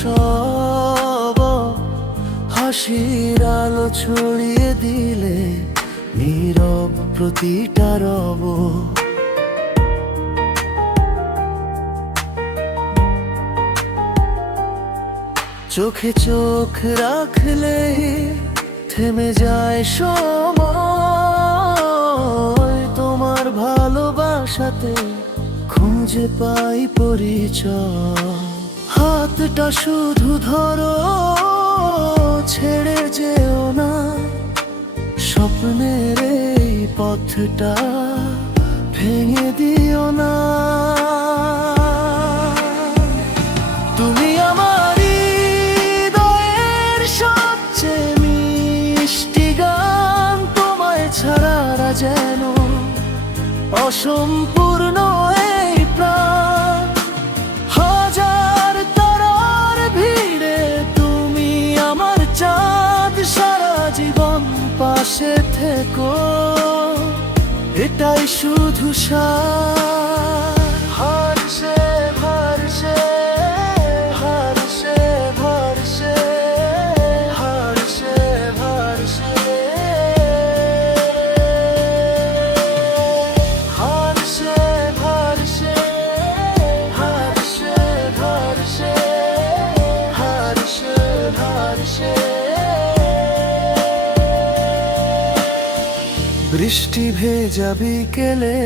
সব, হাসির আলো ছড়িয়ে দিলে নীরব প্রতিটা রব। চোখে চোখ রাখলে থেমে যায় সময়, তোমার ভালোবাসাতে খুঁজে পাই পরিচয়। হাতটা শুধু ধরো, ছেড়ে যেও না, স্বপ্নের এই পথটা ভেঙে দিও না। তুমি আমার হৃদয়ের সবচেয়ে মিষ্টি গান, তোমায় ছাড়া যেন অসম্পূর্ণ এই প্রাণ। হাজার তারার ভিড়ে তুমি আমার চাঁদ, সারা জীবন পাশে থেকো, এটাই শুধু সার। হারসে হারসে হারসে হারসে হারসে হারসে হারসে হারসে হারসে হারসে হারসে হারসে। বৃষ্টি ভেজা বিকেলে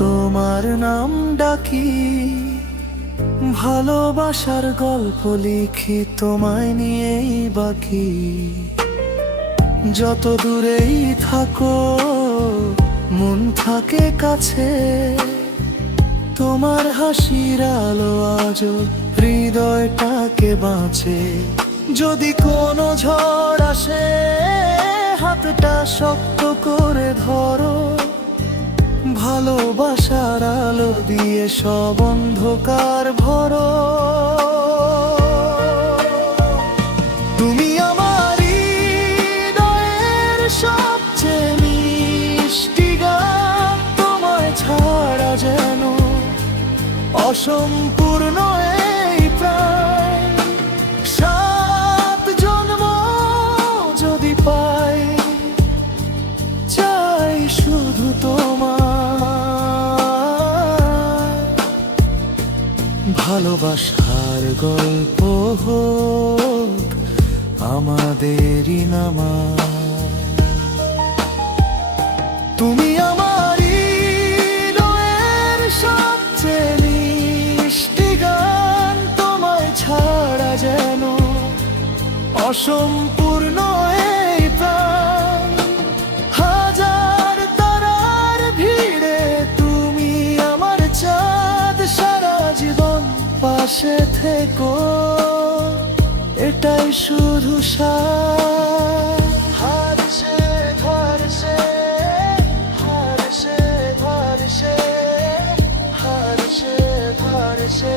তোমার নাম ডাকি, ভালোবাসার গল্প লিখি তোমায় নিয়েই বাকি। যত দূরেই থাকো মন থাকে কাছে, তোমার হাসির আলো আজও হৃদয়টাকে বাঁচে। যদি কোনো ঝড় আসে হাতটা শক্ত করে ধরো, ভালোবাসার আলো দিয়ে সব অন্ধকার ভরো। তুমি আমার হৃদয়ের সবচেয়ে মিষ্টি গান, তোমায় ছাড়া যেন অসম্পূর্ণ এই প্রাণ। সাত জন্ম যদি পাই, চাই শুধু তোমার ভালোবাসার গল্প হোক আমাদেরই নামা। তুমি আমার হৃদয়ের সবচেয়ে মিষ্টি গান, তোমায় ছাড়া যেন অসম্পূর্ণ এই প্রাণ। হাজার তারার ভিড়ে তুমি আমার চাঁদ, সারা জীবন পাশে থেকো, এটাই শুধু সার। হারসে হারসে হারসে হারসে হারসে হারসে।